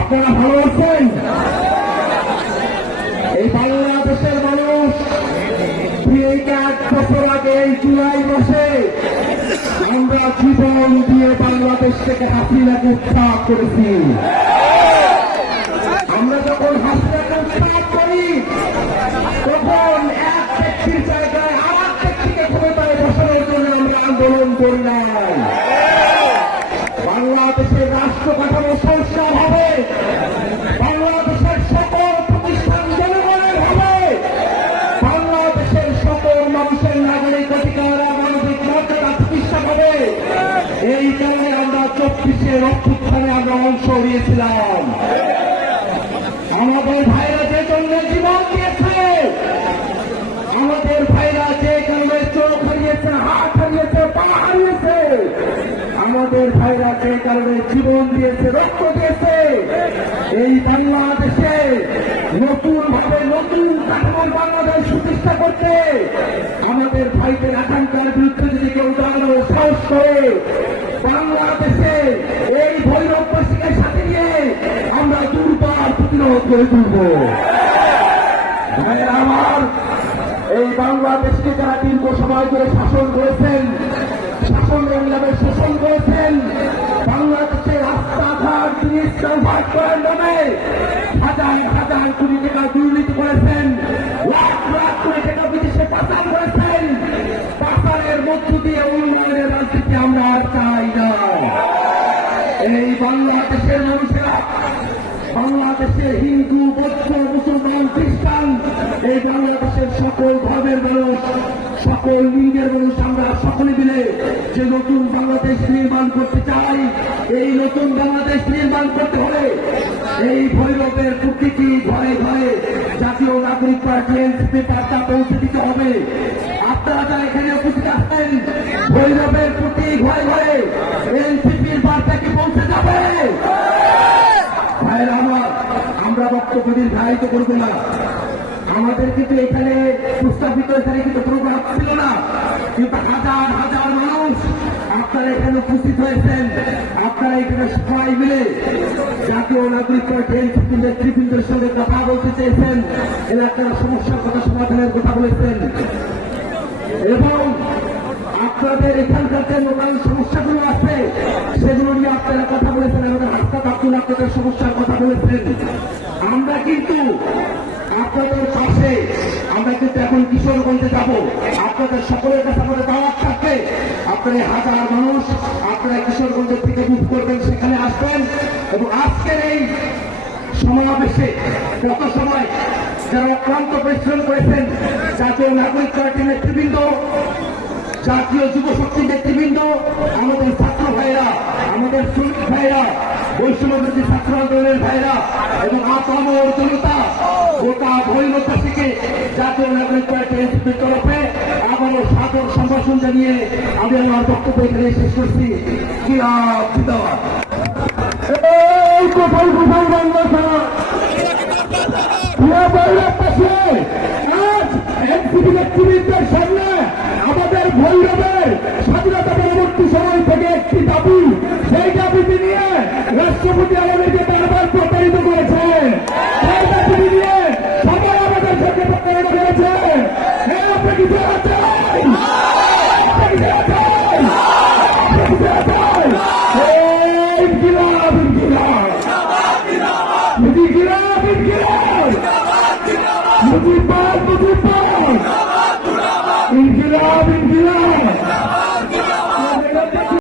আপনারা ভালো আছেন? এই বাংলাদেশের মানুষ বছর আগে এই জুলাই মাসে আমরা জীবন দিয়ে বাংলাদেশ থেকে হাসিনাকে উৎসাহ করেছি। এই কারণে আমরা চব্বিশের অভ্যুত্থানে আমরা অংশ নিয়েছিলাম। আমাদের ভাইরা যে জন্য জীবন দিয়েছে, আমাদের ভাইরা যে কারণে চোখ হারিয়েছে, হাত হারিয়েছে, পা হারিয়েছে, আমাদের ভাইরা যে কারণে জীবন দিয়েছে, রক্ত দিয়েছে, এই বাংলাদেশে নতুন ভাবে নতুন কাঠামোর বাংলাদেশ প্রতিষ্ঠা করতে আমাদের ভাইদের আকাঙ্ক্ষার বিরুদ্ধে যদি কেউ দাঁড়ানো সাহস করে বাংলাদেশে এই ভৈরববাসীকে সাথে নিয়ে আমরা দুর্বার প্রতিরোধ করে তুলব আমার এই বাংলাদেশকে যারা দীর্ঘ সময় ধরে শাসন করেছেন শাসন নামে শোষণ করেছেন বাংলাদেশে রাস্তাঘাট ব্রিজ চৌভাট করার নামে হাজার হাজার কোটি টাকা দুর্নীতি বাংলাদেশে হিন্দু, বৌদ্ধ, মুসলমান, খ্রিস্টান, এই বাংলাদেশের সকল ধর্মের মানুষ সকল লিঙ্গের মানুষ আমরা সকলে মিলে যে নতুন বাংলাদেশ নির্মাণ করতে চাই, এই নতুন বাংলাদেশ নির্মাণ করতে হলে এই ভৈরবের প্রকৃতি ঘরে ঘরে জাতীয় নাগরিক পার্টি এনসিপি বার্তা করব না। আমাদের কিন্তু এখানে প্রস্তাবিত এখানে কিন্তু প্রোগ্রাম ছিল না। কিন্তু হাজার হাজার মানুষ আপনারা এখানে উপস্থিত হয়েছেন। আপনারা এখানে সবাই মিলে জাতীয় নাগরিক নেতৃবৃন্দের সঙ্গে কথা বলতে চেয়েছেন। এলাকার সমস্যার কথা সমাধানের কথা বলেছেন। এবং আপনাদের এখানকার যে মোবাইল সমস্যাগুলো আছে, সেগুলো নিয়ে আপনারা কথা বলেছেন। আমাদের হাসপাতাল, আপনাদের সমস্যার কথা বলেছেন। আমরা কিন্তু আপনাদের পাশে, আমরা কিন্তু এখন কিশোরগঞ্জে যাব। আপনাদের সকলের কাছে আমাদের দাওয়াত থাকবে। আপনারা হাজার মানুষ আপনারা কিশোরগঞ্জের থেকে বুক করবেন, সেখানে আসবেন। এবং আজকের এই সমাবেশে কত সময় যারা অক্লান্ত পরিশ্রম করেছেন, জাতীয় নাগরিক পার্টির নেতৃবৃন্দ, জাতীয় যুব শক্তি নেতৃবৃন্দ, আমাদের ছাত্র ভাইরা আমাদের শ্রমিক ভাইরা বৈষম্যবর্তী ছাত্র আন্দোলনের ভাইরা এবং আপামর জনতা গোটা ভৈরবাসীকে জাতীয় নাগরিক পার্টি এনসিপির তরফে আবারও সাদর সম্ভাষণ জানিয়ে আমি আমার বক্তব্য এখানে শেষ করছি কি কোথায় আজ এনসিপি নেতৃবৃন্দের